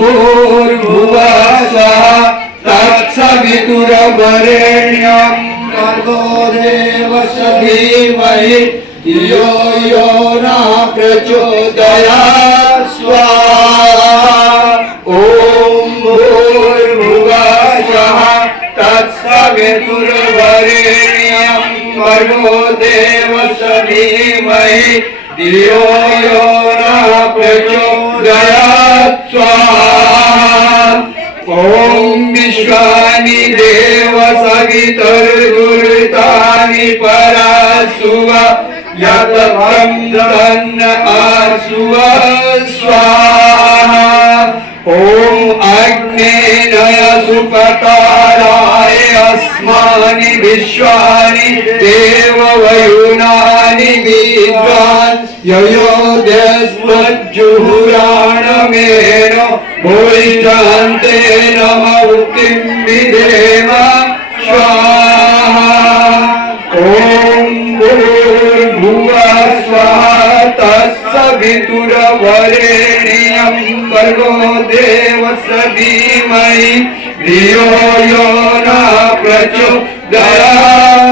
भूर्भुवस्वः तत्सवितुर्वरेण्यं भर्गो देवस्य धीमहि धियो यो नः प्रचोदयात् स्वाहा। ॐ भूर्भुवस्वः तत्सवितुर्वरेण्यं भर्गो देवस्य धीमहि धियो यो नः प्रचोदयात् स्वाहा। ॐ विश्वानि देव सवितुर्गुरुतानि परासुव यतभं आसुव स्वाहा। ॐ अग्नेय सुपताराय अस्मानि विश्वानि देववयुनानि विद्वान् ययोदेस्मज्जुहुराणमेन भूरिष्ठन्ते नमोक्तिं विधेम स्वाहा। ॐ भूर्भुवस्वः तत्सवितुर्वरेण्यं भर्गो देवस्य धीमहि धियो यो नः प्रचोदयात्।